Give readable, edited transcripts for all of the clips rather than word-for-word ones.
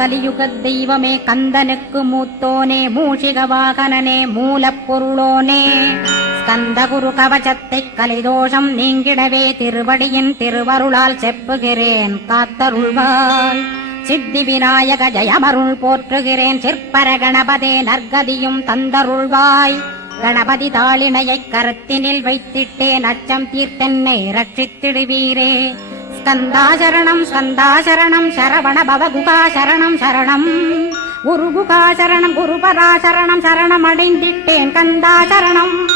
கலியுகத் தெய்வமே கந்தனுக்கு மூத்தோனே மூஷிக வாகனனே மூலப்பொருளோனே ஸ்கந்தகுரு கவசத்தைக் கலிதோஷம் நீங்கிடவே திருவடியின் திருவருளால் செப்புகிறேன் காத்தருள்வாய். சித்தி விநாயக ஜயமருள் போற்றுகிறேன் சிற்பர கணபதே நற்கதியும் தந்தருள்வாய். கணபதி தாளினையைக் கருத்தினில் வைத்திட்டேன் அச்சம் தீர்த்தென்னை ரட்சித்திடுவீரே. ஸ்கந்தாசரணம் ஸ்கந்தாசரணம் சரவண பவகுகாசரணம் சரணம் குருகுகாசரணம் குருபராசரணம் சரணம் அடைந்திட்டேன் கந்தாசரணம்.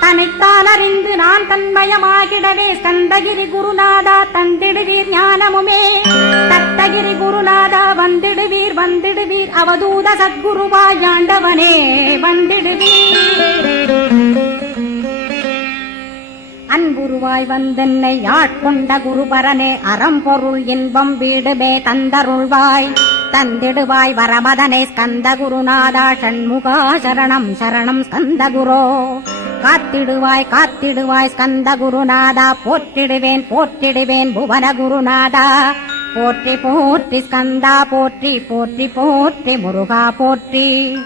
தனைத்தான் அறிந்து நான் தன்மயமாகிடவே ஸ்கந்தகிரி குருநாதா தந்திடுவீர் ஞானமுமே. தத்தகிரி குருநாதா வந்திடுவீர் வந்திடுவீர் அவதூத சத்குருவாய் ஆண்டவனே வந்திடுவீர். அன்புருவாய் வந்தென்னை ஆட்கொண்ட குருபரனே அறம்பொருள் இன்பம் வீடுமே தந்தருள்வாய். தந்திடுவாய் வரமதனே ஸ்கந்த குருநாதா ஷண்முகா சரணம் சரணம் ஸ்கந்த குரோ. காத்திடுவாய் காத்திடுவாய் ஸ்கந்த குருநாதா போற்றிடுவேன் போற்றிடுவேன் புவன குருநாதா. போற்றி போற்றி ஸ்கந்தா போற்றி போற்றி போற்றி முருகா போற்றி.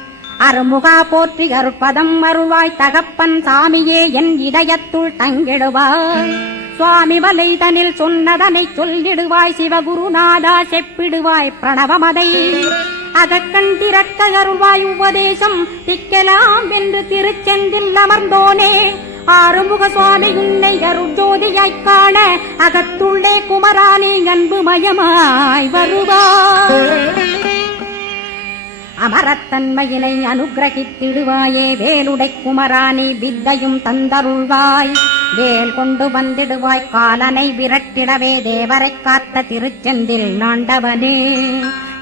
அருமுகா போற்றி அருட்பதம் அருள்வாய் தகப்பன் சாமியே என் இதயத்துள் தங்கிடுவாய். சுவாமி வலைதனில் சொன்னதனை சொல்லிடுவாய் சிவகுருநாதா செப்பிடுவாய் பிரணவமதை. அதற்கண் திறக்க அருள்வாய் உபதேசம் திக்கலாம் என்று திருச்செந்தில் அமர்ந்தோனே. ஆறுமுக சுவாமி உன்னை அருட்ஜோதியாய்க் காண அகத்துள்ளே குமரானே அன்புமயமாய் வருவாய். அமரத்தன்மையினை அனுகிரகித்திடுவாயே வேலுடை குமரானி வித்தையும் தந்தருள்வாய். வேல் கொண்டு வந்திடுவாய் காலனை விரட்டிடவே தேவரைக் காத்த திருச்செந்தில் நாண்டவனே.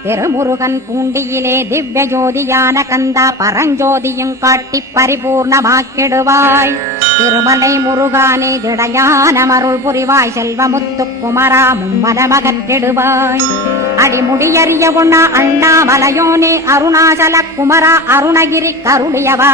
திருமுருகன் பூண்டியிலே திவ்ய ஜோதியான கந்தா பரஞ்சோதியும் காட்டி பரிபூர்ணமாக்கிடுவாய். திருமலை முருகானே திடையான மருள் புரிவாய் செல்வமுத்து குமரா மும்மனமகத்திடுவாய். அடிமுடியறிய உண்ணா அண்ணாமலையோனே அருணாசல குமரா அருணகிரி கருளியவா.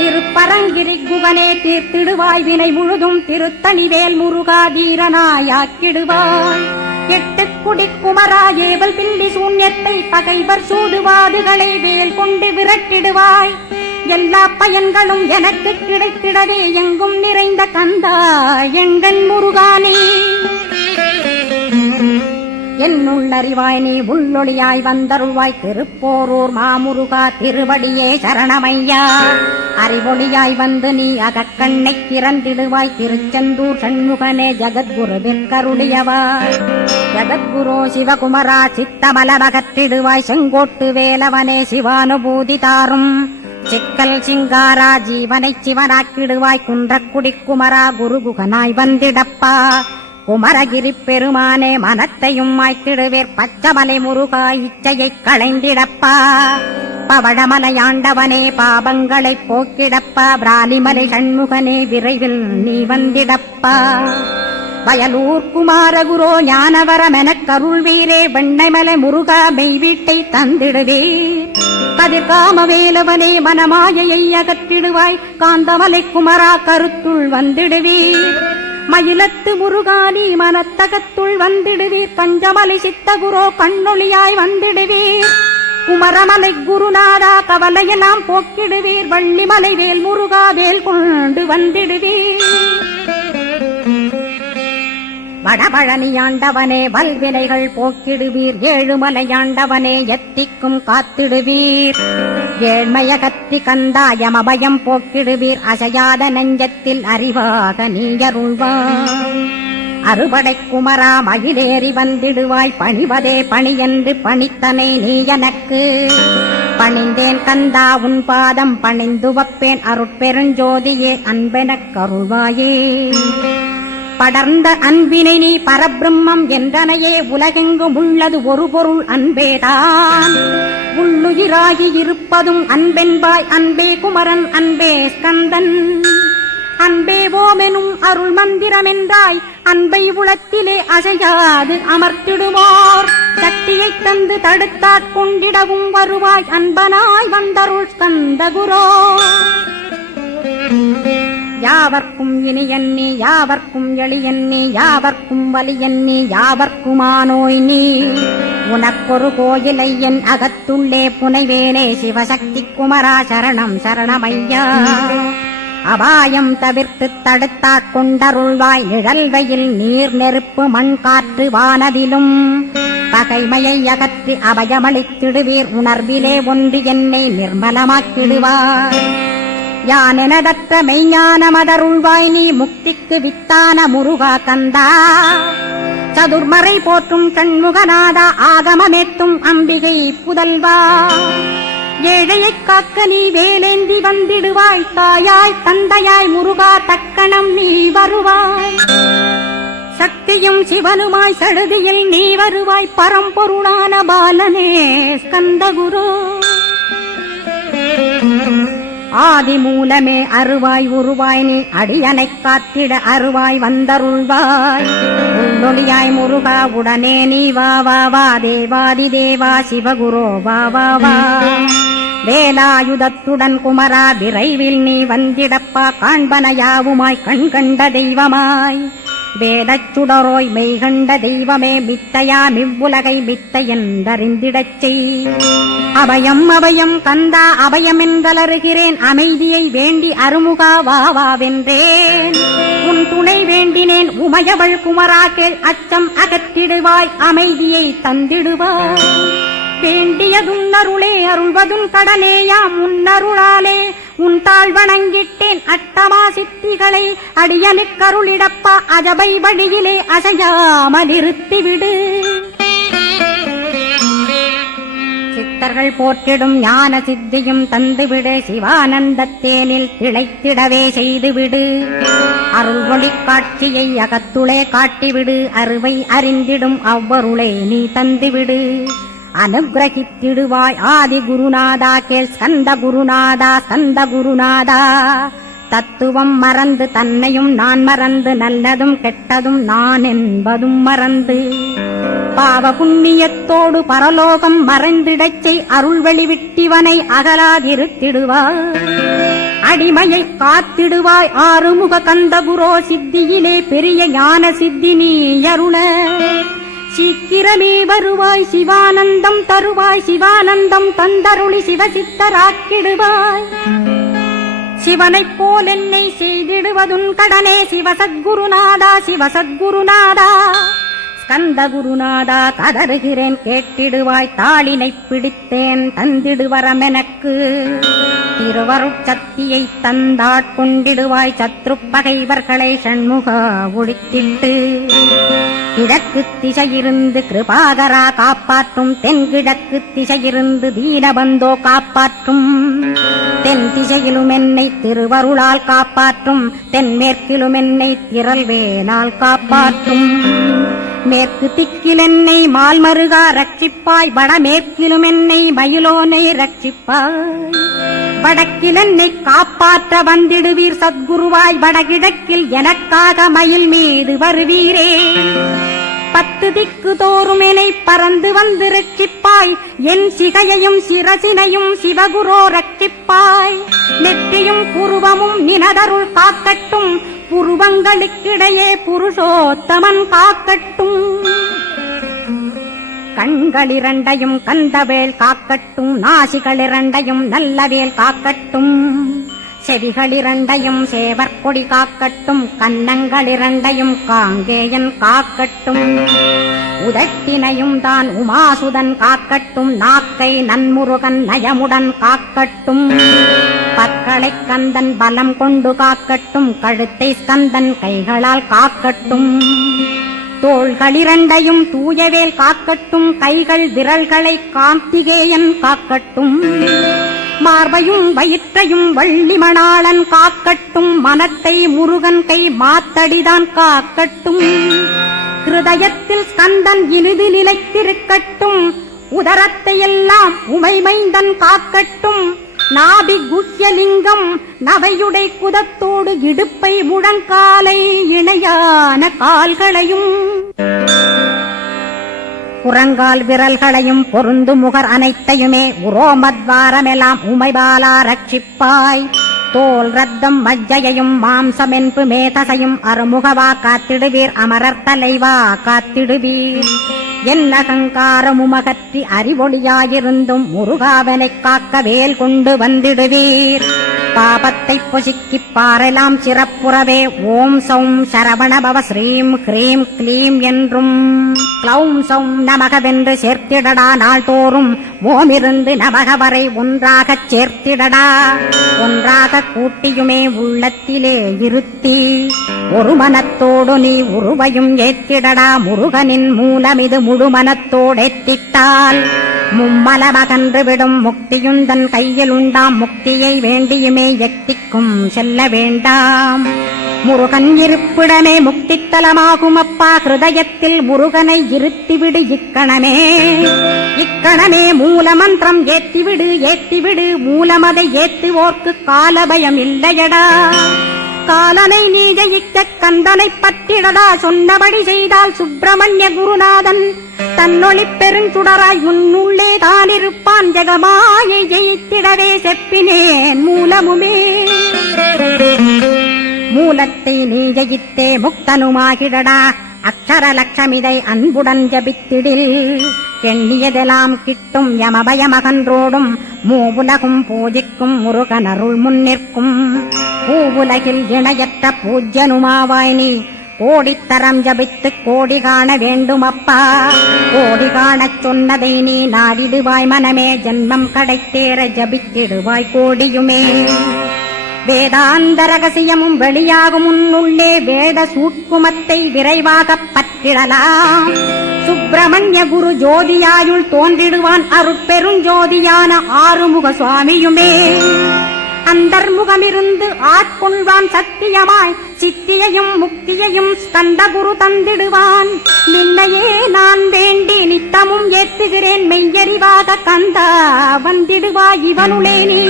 திருப்பரங்கிரி குகனே தீர்த்திடுவாய் வினை முழுதும் திருத்தணிவேல் முருகா தீரனாயாக்கிடுவாய். எட்டுக்குடி குமரா ஏவல் பில்லி சூன்யத்தை பகைவர் சூடுவாதுகளை வேல் கொண்டு விரட்டிடுவாய். எல்லா பயன்களும் எனக்கு கிடைத்திடவே எங்கும் நிறைந்த கந்தா எங்கன் முருகானே. என்னுள்ளறிவாய் நீ உள்ளொளியாய் வந்தருள்வாய் திருப்போரூர் மாமுருகா திருவடியே சரணமையா. அறிவொளியாய் வந்து நீ அகக்கண்ணைக் திறந்திடுவாய் திருச்செந்தூர் சண்முகனே ஜகத்குருவிற்கருளியவாய். ஜகத்குரோ சிவகுமரா சித்தமலமகற்றிடுவாய் செங்கோட்டு வேலவனே சிவானுபூதி தாரும். சிக்கல் சிங்காரா ஜீவனைச் சிவனாக்கிடுவாய் குன்றக்குடி குமரா குருகுகனாய் வந்திடப்பா. குமரகிரி பெருமானே மனத்தையும் மாய்த்திடுவேர் பச்சமலை முருகா இச்சையைக் களைந்திடப்பா. பவழமலையாண்டவனே பாபங்களைப் போக்கிடப்பா. பிராலிமலை சண்முகனே விரைவில் நீ வந்திடப்பா. வயலூர் குமாரகுரோ ஞானவரமெனக் கருள்வீரே வெண்ணைமலை முருகா மெய் வீட்டை தந்திடுவீர். கதிர்காம வேலவனே மனமாயையை அகற்றிடுவாய் காந்தமலை குமரா கருத்துள் வந்திடுவீர். மயிலத்து முருகானி மனத்தகத்துள் வந்திடுவீர். கஞ்சமலை சித்தகுரோ கண்ணொளியாய் வந்திடுவீர். குமரமலை குருநாதா கவலையெல்லாம் போக்கிடுவீர். வள்ளிமலை வேல் முருகா வேல் கொண்டு வந்திடுவீர். வடபழனியாண்டவனே வல்வினைகள் போக்கிடுவீர். ஏழுமலையாண்டவனே எத்திக்கும் காத்திடுவீர். ஏழ்மைய கத்தி கந்தாயம் அபயம் போக்கிடுவீர். அசையாத நெஞ்சத்தில் அறிவாக நீயருள்வாய். அறுபடை குமரா மகிழேறி வந்திடுவாய். பணிவதே பணியென்று பணித்தனை நீ எனக்கு. பணிந்தேன் கந்தா உன் பாதம் பணிந்து வப்பேன் அருட்பெருஞ்சோதியே அன்பெனக் கருள்வாயே. படர்ந்த அன்பினை நீ பரபிரம்மம் என்றனையே உலகெங்கும் உள்ளது ஒரு பொருள் அன்பேதான். உள்ளுயிராகி இருப்பதும் அன்பென்பாய் அன்பே குமரன் அன்பே ஸ்கந்தன். அன்பே ஓமெனும் அருள் மந்திரமென்றாய் அன்பை உளத்திலே அசையாது அமர்த்திடுவோர். சக்தியைத் தந்து தடுத்தாட்கொண்டிடவும் வருவாய் அன்பனாய் வந்தருள் ஸ்கந்த குரோ. யாவர்க்கும் இனியன் நீ யாவர்க்கும் எளியன் நீ யாவர்க்கும் வலியன் நீ யாவர்க்குமானோய் நீ உனக்கொரு கோயிலை என் அகத்துள்ளே புனைவேனே சிவசக்தி குமரா சரணம் சரணமையா அபாயம் தவிர்த்து தடுத்தாட்கொண்டருள்வாய் நிழல்வையில் நீர் நெருப்பு மண் காற்று வானதிலும் பகைமையை அகற்றி அபயமளித்திடுவீர் உணர்விலே ஒன்று என்னை நிர்மலமாக்கிடுவாய் யானெனதற்ற மெய்ஞானமதருள்வாய் நீ முக்திக்கு வித்தான முருகா கந்தா சதுர்மறை போற்றும் கண்முகநாதா ஆகமமேத்தும் அம்பிகை புதல்வா ஏழையைக் காக்க நீ வேலேந்தி வந்திடுவாய் தாயாய் தந்தையாய் முருகா தக்கணம் நீ வருவாய் சக்தியும் சிவனுமாய் சடுதியில் நீ வருவாய் பரம்பொருளான பாலனே ஸ்கந்தகுரு ஆதி மூலமே அருவாய் உருவாய் நீ அடியனைக் காத்திட அருவாய் வந்தருள்வாய் உள்ளொளியாய் முருகா உடனே நீ வா வா வா தேவாதி தேவா சிவகுரோ வா வா வா வேலாயுதத்துடன் குமரா விரைவில் நீ வந்திடப்பா காண்பன யாவுமாய் கண் கண்ட தெய்வமாய் வேதச் சுடரோய் மெய்கண்ட தெய்வமே மித்தையா மிவ்வுலகை மித்தையென்றறிந்திடச் செய் அபயம் அபயம் கந்தா அபயமென்றலறுகிறேன் அமைதியை வேண்டி அருமுகா வாவாவென்றேன் உன் துணை வேண்டினேன் உமையவள் குமரா கேள் அச்சம் அகற்றிடுவாய் அமைதியை தந்திடுவாய் வேண்டியதும் அருளே அருள்வதும் கடனேயாம் உன்னருளாலே உன் தாழ் வணங்கிட்டேன் அட்டமா சித்திகளை அடியனுக்கருளிடப்பா அஜபை வழியிலே அசையாமல் இருத்திவிடு சித்தர்கள் போற்றிடும் ஞான சித்தியும் தந்துவிடு சிவானந்தத்தேனில் திளைத்திடவே செய்துவிடு அருள் ஒளி காட்சியை அகத்துளே காட்டிவிடு அருவை அறிந்திடும் அவ்வருளை நீ தந்துவிடு அனுகிரகித்திடுவாய் ஆதி குருநாதா கேள் ஸ்கந்த குருநாதா ஸ்கந்த குருநாதா தத்துவம் மறந்து தன்னையும் நான் மறந்து நல்லதும் கெட்டதும் நான் என்பதும் மறந்து பாவ புண்ணியத்தோடு பரலோகம் மறைந்திடச்சை அருள் வெளிவிட்டிவனை அகலாதிருத்திடுவாய் அடிமையை காத்திடுவாய் ஆறுமுக கந்தகுரோ சித்தியிலே பெரிய ஞான சித்தி நீ அருள சீக்கிரமே வருவாய் சிவானந்தம் தருவாய் சிவானந்தம் தந்தருளி சிவசித்தராக்கிடுவாய் சிவனைப் போல் என்னை செய்திடுவதுன் கடனே சிவசத்குருநாதா சிவசத்குருநாதா ஸ்கந்த குருநாதா கதறுகிறேன் கேட்டிடுவாய் தாளினைப் பிடித்தேன் தந்திடுவரமெனக்கு திருவருட்சக்தியை தந்தாட்கொண்டிடுவாய் சத்ரு பகைவர்களை ஷண்முகா ஒழித்திட்டு கிழக்கு திசையிருந்து கிருபாகரா காப்பாற்றும் தென்கிழக்கு திசையிருந்து தீனபந்தோ காப்பாற்றும் தென் திசையிலும் என்னை திருவருளால் காப்பாற்றும் தென்மேற்கிலும் என்னை திரள்வேனால் காப்பாற்றும் மேற்கு திக்கில் என்னை மால்மருகா ரட்சிப்பாய் வடமேற்கிலும் என்னை மயிலோனை ரட்சிப்பாய் வடக்கில் என்னை காப்பாற்ற வந்திடுவீர் சத்குருவாய் வடகிழக்கில் எனக்காக மயில் மீது வருவீரே 10 திக்கு தோறும் என்னை பறந்து வந்து ரட்சிப்பாய் என் சிகையையும் சிரசினையும் சிவகுரோ ரட்சிப்பாய் நெற்றியும் புருவமும் நினதருள் காக்கட்டும் புருவங்களுக்கிடையே புருஷோத்தமன் காக்கட்டும் கண்களிரண்டையும் கந்தவேல் காக்கட்டும் நாசிகளிரண்டையும் நல்லவேல் காக்கட்டும் செவிகளிரண்டையும் சேவற்கொடி காக்கட்டும் கன்னங்களிரண்டையும் காங்கேயன் காக்கட்டும் உதட்டினையும் தான் உமாசுதன் காக்கட்டும் நாக்கை நன்முருகன் நயமுடன் காக்கட்டும் பற்களைக் கந்தன் பலம் கொண்டு காக்கட்டும் கழுத்தை ஸ்கந்தன் கைகளால் காக்கட்டும் தோள்களிரண்டையும் தூயவேல் காக்கட்டும் கைகள் விரல்களை கார்த்திகேயன் காக்கட்டும் மார்பையும் வயிற்றையும் வள்ளிமணாளன் காக்கட்டும் மனத்தை முருகன் கை மாத்தடிதான் காக்கட்டும் ஹிருதயத்தில் ஸ்கந்தன் இனிது நிலைத்திருக்கட்டும் உதரத்தை எல்லாம் உமைமைந்தன் காக்கட்டும் நாபி குஹ்யலிங்கம் நவையுடை குதத்தோடு இடுப்பை முழங்காலை இணையான கால்களையும் புறங்கால் விரல்களையும் பொருந்து முகர் அனைத்தையுமே உரோமத்வாரமெல்லாம் உமைபாலா ரட்சிப்பாய் தோல் ரத்தம் மஜ்ஜையும் மாம்சமென்பு மேதசையும் அருமுகவா காத்திடுவீர் அமரர் தலைவா காத்திடுவீர் என் அகங்காரமுமகற்றி அறிவொளியாயிருந்தும் முருகாவனைக் காக்க வேல் கொண்டு வந்திடுவீர் பாபத்தை பொசுக்கிப் பாரெலாம் சிறப்புறவே ஓம் சௌம் சரவணபவ ஸ்ரீம் ஹ்ரீம் க்ளீம் என்றும் க்ளௌம் சௌம் நமகவென்று சேர்த்திடடா நாள்தோறும் ஓமிருந்து நமக வரை ஒன்றாகச் சேர்த்திடடா ஒன்றாக கூட்டியுமே உள்ளத்திலே இருத்தி ஒரு மனத்தோடு நீ உருவையும் ஏத்திடடா முருகனின் மூலமிது முழு மனத்தோடேத்திட்டால் மும்மலமகன்று விடும் முக்தியுந்தன் கையில் உண்டாம் முக்தியை வேண்டியுமே எட்டிக்கும் செல்ல வேண்டாம் முருகன் இருப்பிடமே முக்தித்தலமாகும் அப்பா ஹிருதயத்தில் முருகனை இருத்திவிடு இக்கணமே மூலமந்திரம் ஏத்திவிடு மூலமதை ஏத்துவோர்க்கு காலபயம் இல்லையடா காலனை நீ ஜெயிக்க கந்தனை பற்றிடடா சொன்னபடி செய்தால் சுப்பிரமணிய குருநாதன் தன்னொளி பெருஞ்சுடராய் முன்னுள்ளே தானிருப்பான் ஜெகமாயை ஜெயித்திடவே செப்பினேன் மூலமுமே மூலத்தை நீ ஜெயித்தே முக்தனுமாகிடடா அக்ஷர லட்சமிதை அன்புடன் ஜபித்திடில் எண்ணியதெல்லாம் கிட்டும் யமபயமகன்றோடும் மூவுலகும் பூஜிக்கும் முருகனருள் முன்னிற்கும் பூவுலகில் இணையற்ற பூஜ்யனுமாவாய் நீ கோடித்தரம் ஜபித்து கோடி காண வேண்டும் அப்பா கோடி காணச் சொன்னதை நீ நாடிடுவாய் மனமே ஜென்மம் கடைத்தேற ஜபித்திடுவாய் கோடியுமே வேதாந்த ரகசியமும் வெளியாகும் உன்னுள்ளே வேத சூட்குமத்தை விரைவாகப் பற்றிடலாம் சுப்பிரமணிய குரு ஜோதியாயுள் தோன்றிடுவான் அருட்பெருஞ்சோதியான ஆறுமுக சுவாமியுமே அந்தர்முகமிருந்து ஆட்கொள்வான் சத்தியமாய் சித்தியையும் முக்தியையும் ஸ்கந்த குரு தந்திடுவான் நின்னையே நான் வேண்டி நித்தமும் ஏத்துகிறேன் மெய்யறிவாக கந்தா வந்திடுவாய் இவனுளே நீ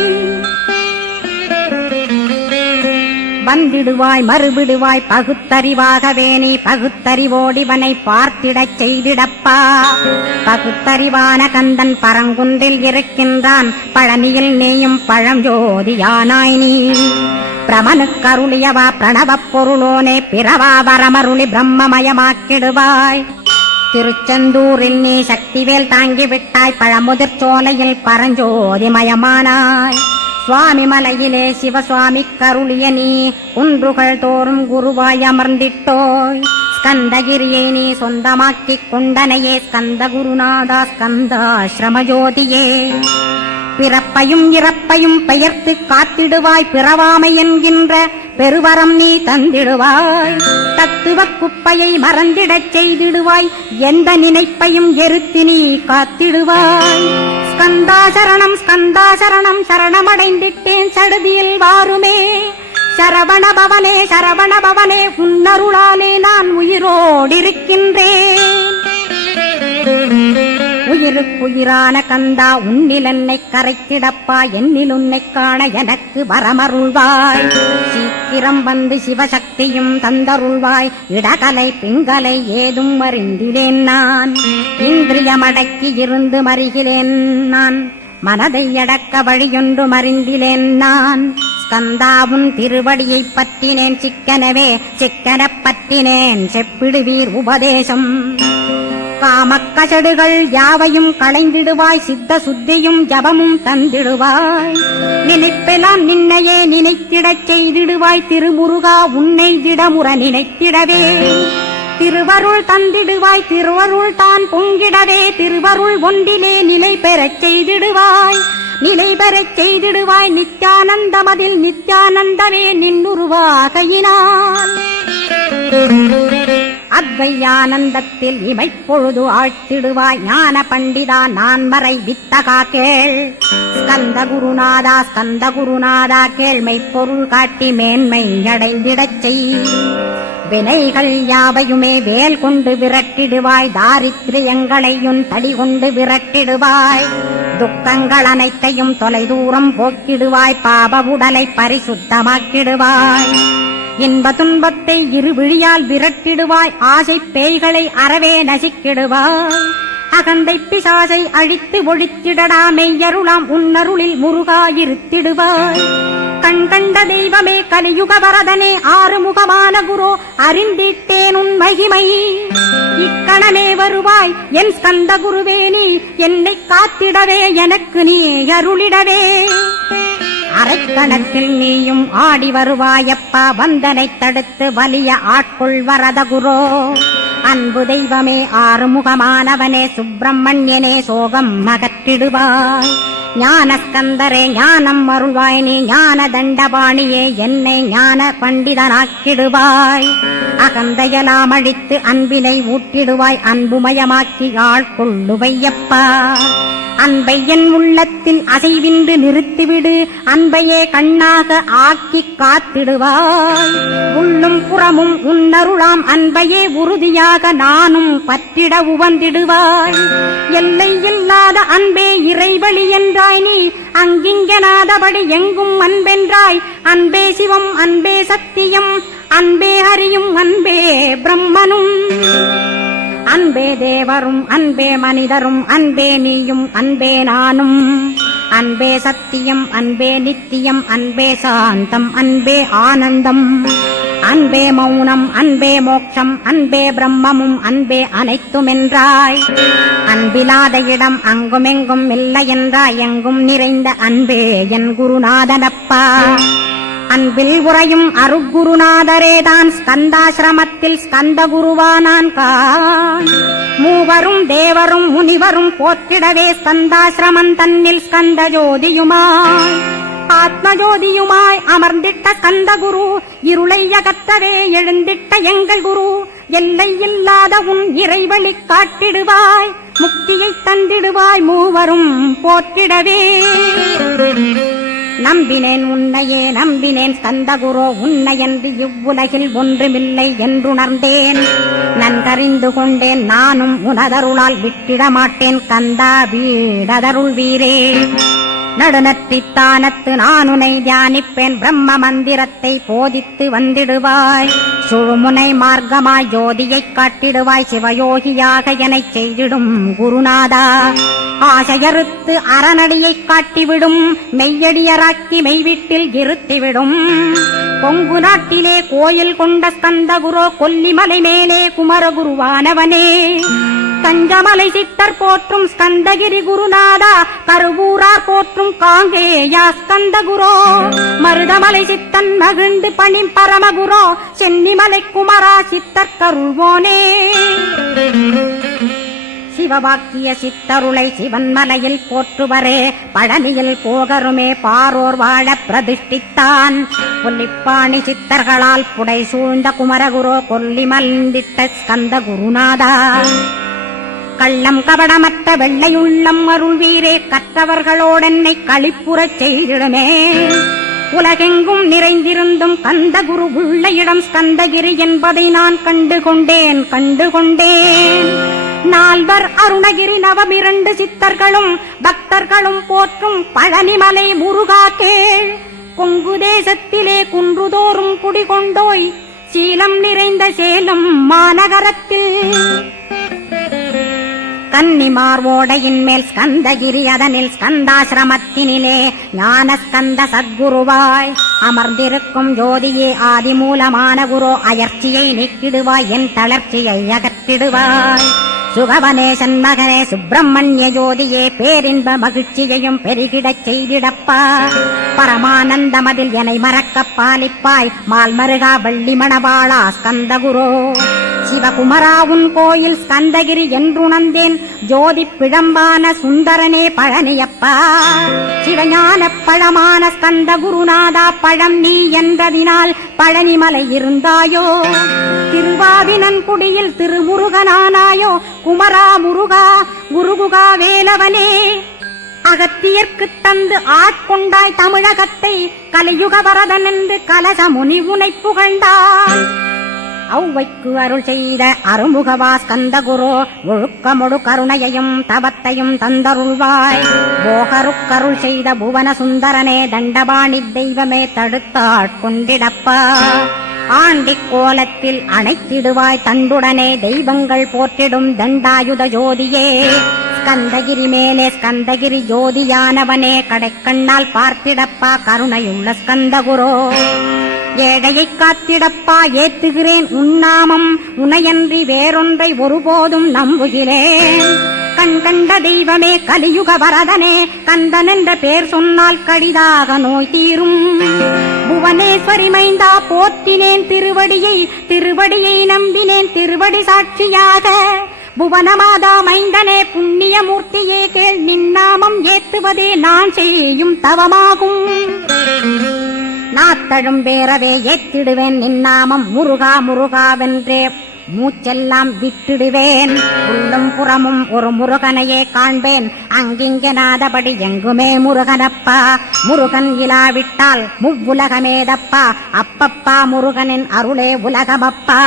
வந்திடுவாய் மறுபிடுவாய் பகுத்தறிவாகவே நீ பகுத்தறிவோடிவனை பார்த்திடச் செய்திடப்பா பகுத்தறிவான கந்தன் பரங்குன்றில் இருக்கின்றான் பழனியில் நீயும் பழஞ்சோதியானாய் நீ பிரமனுக்கருளியவா பிரணவப் பொருளோனே பிறவா வரமருளி பிரம்மமயமாக்கிடுவாய் திருச்செந்தூரில் நீ சக்திவேல் தாங்கிவிட்டாய் பழமுதிர் சோலையில் பரஞ்சோதிமயமானாய் சுவாமி மலையிலே சிவசுவாமி கருளிய நீ குன்றுகள் தோறும் குருவாய் அமர்ந்திட்டோய் ஸ்கந்தகிரியை நீ சொந்தமாக்கிக் கொண்டனையே ஸ்கந்த குருநாதா ஸ்கந்தாஸ்ரமஜோதியே பிறப்பையும் இறப்பையும் பெயர்த்து காத்திடுவாய் பிறவாமை என்கின்ற பெருவரம் நீ தந்திடுவாய் தத்துவ குப்பையை மறந்திடச் செய்திடுவாய் எந்த நினைப்பையும் எருத்தி நீ காத்திடுவாய் ஸ்கந்தாசரணம் ஸ்கந்தாசரணம் சரணமடைந்திட்டேன் சடுதியில் வாருமே சரவணபவனே உன்னருளாலே நான் உயிரோடிருக்கின்றேன் உயிருக்குயிரான கந்தா உன்னில் என்னை கரைக்கிடப்பா என்னில் உன்னை காண எனக்கு வரமருள்வாய் சீக்கிரம் வந்து சிவசக்தியும் தந்தருள்வாய் இடகலை பிங்கலை ஏதும் அறிந்திலேன் நான் இந்திரியமடக்கி இருந்து மறிகிறேன் நான் மனதை அடக்க வழியொன்று மறிந்திலேன் நான் ஸ்கந்தாவும் திருவடியைப் பற்றினேன் சிக்கனப் பற்றினேன் செப்பிடுவீர் உபதேசம் காமக்கசடுகள் யாவையும் களைந்திடுவாய் சித்த சுத்தியும் ஜபமும் தந்திடுவாய் நினைப்பெல்லாம் நின்னையே நினைத்திடச் செய்திடுவாய் திருமுருகா உன்னை திடமுற நினைத்திடவே திருவருள் தந்திடுவாய் திருவருள் தான் பொங்கிடவே திருவருள் ஒன்றிலே நிலை பெறச் செய்திடுவாய் நித்யானந்தமதில் நித்யானந்தமே நின்னுருவாகையினான் அத்வையானந்தத்தில் இமைப்பொழுது ஆழ்த்திடுவாய் ஞான பண்டிதா நான் மறை வித்தகா கேள் ஸ்கந்த குருநாதா கேள்மை பொருள் காட்டி மேன்மை அடைந்திடச் செய் வினைகள் யாவையுமே வேல் கொண்டு விரட்டிடுவாய் தாரித்ரியங்களையும் தடி கொண்டு விரட்டிடுவாய் துக்கங்கள் அனைத்தையும் தொலைதூரம் போக்கிடுவாய் பாப உடலை பரிசுத்தமாக்கிடுவாய் இன்ப துன்பத்தை இருவிழியால் விரட்டிடுவாய் ஆசை பேய்களை அறவே நசிக்கிடுவாய் அகந்தை பிசாசை அழித்து ஒழித்திடடா மெய்யருளாம் உன்னருளில் முருகா இருத்திடுவாய் கண் கண்ட தெய்வமே கலியுக வரதனே ஆறுமுகமான குரு அறிந்திட்டேன் உன் மகிமை. இக்கணமே வருவாய் என் ஸ்கந்த குருவே, நீ என்னை காத்திடவே எனக்கு நீ அருளிடவே. அரைக்கணக்கில் நீயும் ஆடி வருவாயப்பா, வந்தனை தடுத்து வலிய ஆட்கொள் வரத குரோ. அன்பு தெய்வமே ஆறுமுகமானவனே சுப்பிரமணியனே சோகம் அகற்றிடுவாய். ஞானஸ்கந்தரே ஞானம் அருள்வாய், நீ ஞான தண்டபாணியே என்னை ஞான பண்டிதனாக்கிடுவாய். அகந்தையலாம் அழித்து அன்பினை ஊட்டிடுவாய், அன்புமயமாக்கி ஆட்கொள்ளுவையப்பா. அன்பை என் உள்ளத்தில் அசைவின்று நிறுத்திவிடு, அன்பையே கண்ணாக ஆக்கி காத்திடுவாய். உள்ளும் புறமும் உன்னருளாம் அன்பையே உறுதியாக நானும் பற்றிட உவந்திடுவாய். எல்லை இல்லாத அன்பே இறைவழி என்றாய் நீ, அங்கிங்கனாதபடி எங்கும் அன்பென்றாய். அன்பே சிவம் அன்பே சத்தியம் அன்பே அறியும் அன்பே பிரம்மனும். அன்பே தேவரும் அன்பே மனிதரும் அன்பே நீயும் அன்பே நானும். அன்பே சத்தியம் அன்பே நித்தியம் அன்பே சாந்தம் அன்பே ஆனந்தம். அன்பே மௌனம் அன்பே மோட்சம் அன்பே பிரம்மமும் அன்பே அனைத்துமென்றாய். அன்பிலாத இடம் அங்குமெங்கும் இல்லை என்றாய், எங்கும் நிறைந்த அன்பே என் குருநாதனப்பா. அன்பில் உறையும் அருக்குருநாதரேதான் ஸ்கந்தாசிரமத்தில் ஸ்கந்த குருவானான் கான். மூவரும் தேவரும் முனிவரும் போற்றிடவே ஸ்கந்தாசிரமம் தன்னில் ஸ்கந்த ஜோதியுமாய் ஆத்மஜோதியுமாய் அமர்ந்திட்ட ஸ்கந்த குரு. இருளை அகற்றவே எழுந்திட்ட எங்கள் குரு. எல்லை இல்லாத உன் இறைவழி காட்டிடுவாய், முக்தியை தந்திடுவாய் மூவரும் போற்றிடவே. நம்பினேன் உன்னையே நம்பினேன் ஸ்கந்தகுரோ, உன்னையன்றி இவ்வுலகில் ஒன்றுமில்லை என்றுணர்ந்தேன். நன்கறிந்து கொண்டேன் நானும் உனதருளால் விட்டிட மாட்டேன் கந்தா வீடதருள் வீரே. நடுநற்றித்தானத்து நான் உனை தியானிப்பேன், பிரம்ம மந்திரத்தை போதித்து வந்திடுவாய். சுழுமுனை மார்க்கமாய் ஜோதியைக் காட்டிடுவாய், சிவயோகியாக எனச் செய்திடும் குருநாதா. ஆசையறுத்து அறநடியைக் காட்டிவிடும், மெய்யடியராக்கி மெய்வீட்டில் இருத்திவிடும். கொங்கு நாட்டிலே கோயில் கொண்ட ஸ்கந்தகுரோ, கொல்லிமலை மேலே குமரகுருவானவனே. கஞ்சமலை சித்தர் போற்றும் ஸ்கந்தகிரி குருநாதா, கருவூரார் போற்றும் காங்கேயா ஸ்கந்தகுரோ. மருதமலை சித்தன் மகிழ்ந்து பணி பரமகுரோ, சென்னிமலை குமரா சித்தர் கருள்வோனே. சிவவாக்கிய சித்தருளை சிவன்மலையில் போற்றுவரே, பழனியில் போகருமே பாரோர் வாழ பிரதிஷ்டித்தான். கொல்லிப்பாணி சித்தர்களால் புடை சூழ்ந்த குமரகுரோ, கொல்லி மல்ந்திட்ட ஸ்கந்த குருநாதா. கள்ளம் கபடமற்ற வெள்ளையுள்ளம் அருள் வீரே, கற்றவர்களோடென்னை களிப்புறச் செய்திடுமே. உலகெங்கும் நிறைந்திருந்தும் கந்த குரு உள்ள இடம் ஸ்கந்தகிரி என்பதை நான் கண்டுகொண்டேன். நால்வர் அருணகிரி நவமிரண்டு சித்தர்களும் பக்தர்களும் போற்றும் பழனிமலை முருகா கேள். கொங்கு தேசத்திலே குன்றுதோறும் குடிகொண்டோய், சீலம் நிறைந்த சேலம் மாநகரத்தில். கன்னிமார் ஓடையின் மேல் ஸ்கந்தகிரி, அதனில் ஸ்கந்தாசிரமத்தினிலே ஞான ஸ்கந்த சத்குருவாய் அமர்ந்திருக்கும் ஜோதியே ஆதிமூலமான குரு. அயற்சியை நீக்கிடுவாய், என் தளர்ச்சியை அகற்றிடுவாய். சுகவனேசன் மகனே சுப்பிரமணிய ஜோதியே, பேரின்ப மகிழ்ச்சியையும் பெருகிடச் செய்திடப்பா. பரமானந்தமதில் என்னை மறக்கப் பாலிப்பாய், மால்மருகா வள்ளி மணவாளா ஸ்கந்தகுரோ. சிவகுமரா உன் கோயில் ஸ்கந்தகிரி என்றுணர்ந்தேன், ஜோதி பிழம்பான சுந்தரனே பழனியப்பா. சிவஞான பழமான ஸ்கந்த குருநாதா, பழம் நீ என்றதினால் பழனிமலை இருந்தாயோ. திருவாவினன்குடியில் திருமுருகனானாயோ, குமரா முருகா குருகுகா வேலவனே. அகத்தியர்க்குத் தந்து ஆட்கொண்டாய் தமிழகத்தை, கலியுக வரதன் என்று கலச முனி உனை புகழ்ந்தாள். ஔவைக்கு அருள் செய்த அருமுகவா ஸ்கந்தகுரோ, ஒழுக்கமொடு கருணையையும் தவத்தையும் தந்தருள்வாய். போகருக்கருள் செய்த புவன சுந்தரனே, தண்டபாணி தெய்வமே தடுத்தாட்கொண்டிடப்பா. ஆண்டிக் கோலத்தில் அணைத்திடுவாய் தண்டுடனே, தெய்வங்கள் போற்றிடும் தண்டாயுத ஜோதியே. ஸ்கந்தகிரி மேலே ஸ்கந்தகிரி ஜோதியானவனே கடைக்கண்ணால் பார்த்திடப்பா கருணையுள்ள ஸ்கந்தகுரோ. ஏழையை காத்திடப்பா ஏத்துகிறேன் உன்னாமம், உனையன்றி வேறொன்றை ஒருபோதும் நம்புகிறேன். கண் கண்ட தெய்வமே கலியுக வரதனே, கந்தன் என்ற பேர் சொன்னால் கடிதாக நோய் தீரும். புவனேஸ்வரி மைந்தா போற்றினேன் திருவடியை, திருவடியை நம்பினேன் திருவடி சாட்சியாக. புவனமாதா மைந்தனே புண்ணியமூர்த்தியே கேள், நின்னாமம் ஏத்துவதே நான் செய்யும் தவமாகும். நாத்தழும் பேரவே ஏத்திடுவேன் நின்னாமம், முருகா முருகாவென்றே மூச்செல்லாம் விட்டிடுவேன். உள்ளும் புறமும் ஒரு முருகனையே காண்பேன், அங்கிங்கனாதபடி எங்குமே முருகனப்பா. முருகன் இலாவிட்டால் முவ்வுலகமேதப்பா, அப்பப்பா முருகனின் அருளே உலகமப்பா.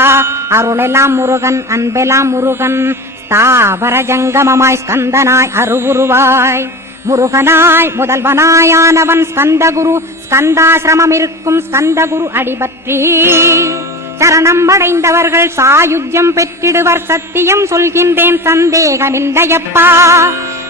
அருளெல்லாம் முருகன், அன்பெல்லாம் முருகன், ஸ்தாவர ஜங்கமமாய் ஸ்கந்தனாய் அருவுருவாய். முருகனாய் முதல்வனாயானவன் ஸ்கந்தகுரு, ஸ்கந்தாசிரமம் இருக்கும் ஸ்கந்தகுரு அடிபற்றி சரணம் அடைந்தவர்கள் சாயுஜ்யம் பெற்றிடுவர். சத்தியம் சொல்கின்றேன் சந்தேகமில்லையப்பா.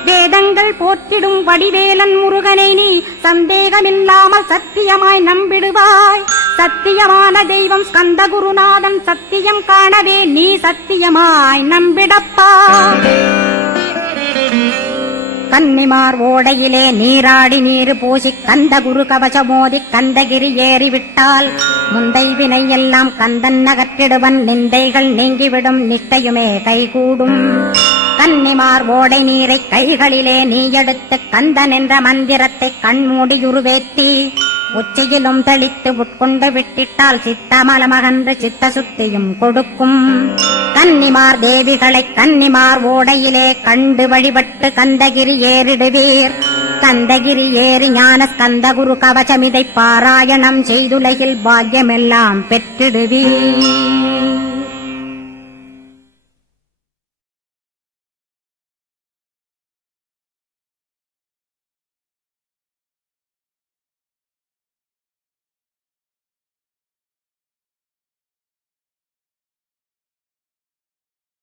வேதங்கள் போற்றிடும் வடிவேலன் முருகனை நீ சந்தேகமில்லாமல் சத்தியமாய் நம்பிடுவாய். சத்தியமான தெய்வம் ஸ்கந்தகுருநாதன், சத்தியம் காணவே நீ சத்தியமாய் நம்பிடப்பா. கன்னிமார் ஓடையிலே நீராடி நீரு பூசி கந்தகுரு கவசமோதி கந்தகிரி ஏறிவிட்டால் முந்தை வினை எல்லாம் கந்தன் நகற்றிடுவன். நிந்தைகள் நீங்கிவிடும், நிஷ்டையுமே கைகூடும். கன்னிமார் ஓடை நீரை கைகளிலே நீ எடுத்து கந்தன் என்ற மந்திரத்தை கண்மூடியுருவேற்றி உச்சியிலும் தெளித்து உட்கொண்டு விட்டிட்டால் சித்தமலமகன்று சித்த சுத்தியும் கொடுக்கும். கன்னிமார் தேவிகளை கன்னிமார் ஓடையிலே கண்டு வழிபட்டு கந்தகிரி ஏறிடுவீர். கந்தகிரி ஏறி ஞான ஸ்கந்தகுரு கவசமிதை பாராயணம் செய்துலகில் பாக்கியமெல்லாம் பெற்றிடுவீர்.